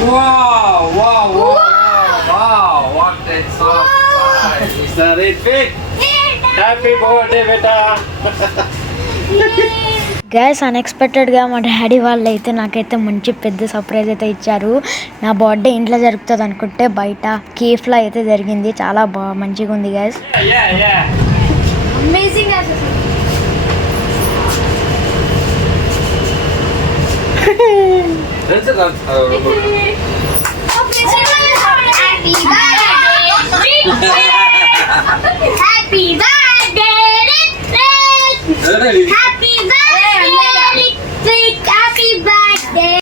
Wow, wow, wow, wow, what a surprise. Mr. Ritvik, happy birthday, beta. Guys అన్ఎక్స్పెక్టెడ్గా మా డాడీ వాళ్ళు అయితే నాకైతే మంచి పెద్ద సర్ప్రైజ్ అయితే ఇచ్చారు. నా బర్త్డే ఇంట్లో జరుగుతుంది అనుకుంటే బయట కేఫ్లో అయితే జరిగింది. చాలా మంచిగా ఉంది guys. Amazing. Happy birthday, Happy birthday.